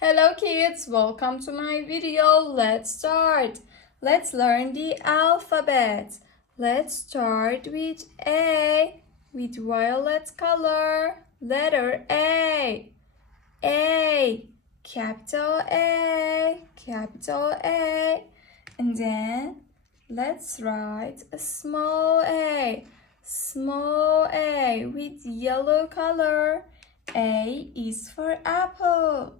Hello kids, welcome to my video. Let's start. Let's learn the alphabet. Let's start with A, with violet color. Letter A. A, capital A, capital A. And then let's write a small a with yellow color. A is for apple.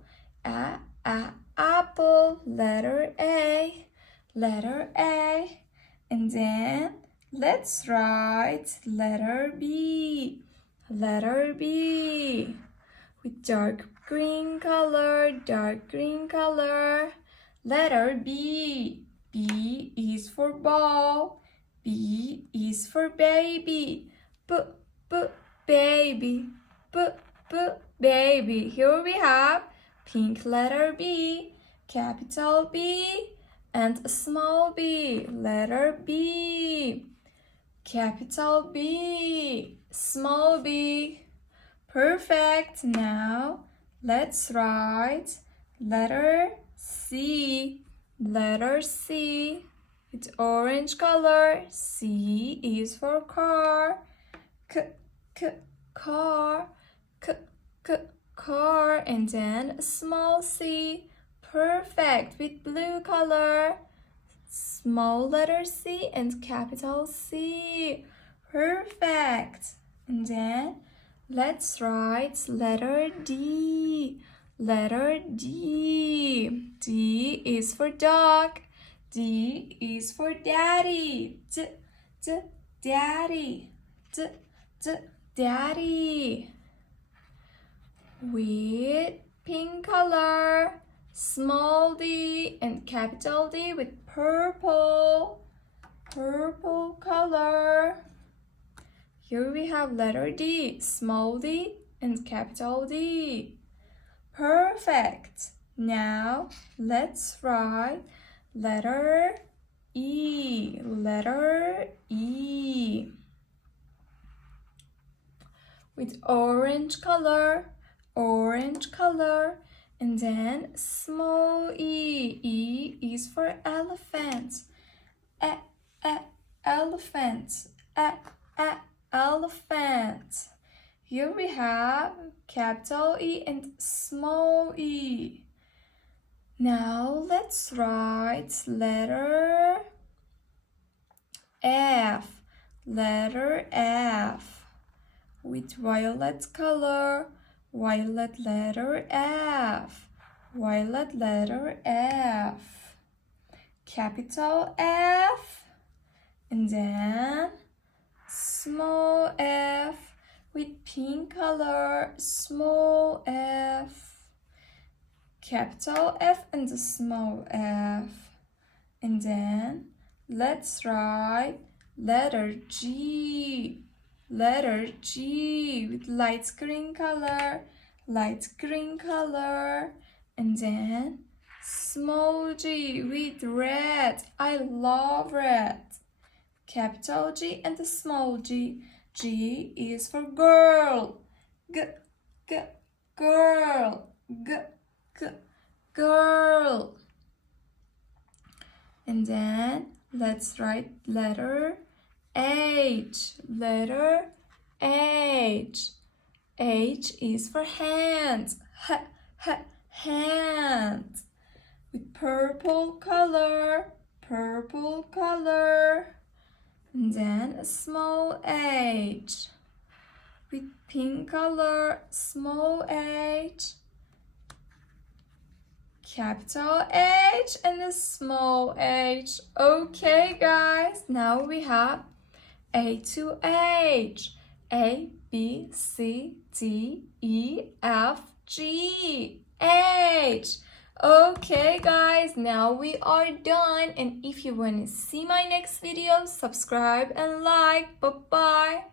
Apple, letter A. And then let's write letter B. With dark green color. Letter B. B is for ball. B is for baby. Baby. Baby. Here we have pink letter B, capital B, and a small b. Letter B, capital B, small b. Perfect. Now let's write letter C. With orange color. C is for car. Car, and then a small c. Perfect. With blue color. Small letter C and capital C. Perfect. And then let's write letter D. D is for dog. D is for daddy. Daddy. With pink color, small d and capital D with purple color. Here we have letter D, small d and capital D. Perfect. Now let's write letter E. With orange color, and then small e. E is for elephant. Elephant. Here we have capital E and small e. Now let's write letter F. With violet color. Violet letter F. Capital F. And then small f with pink color. Small f. Capital F and the small f. And then let's write letter G. With light green color. And then small g with red. I love red. Capital G and the small g. G is for girl. Girl. And then let's write letter H. H is for hand. Hand. With purple color. And then a small h. With pink color. Small h. Capital H and a small h. Okay, guys. Now we have A to H. A, B, C, D, E, F, G, H. Okay, guys. Now we are done. And if you want to see my next video, subscribe and like. Bye-bye.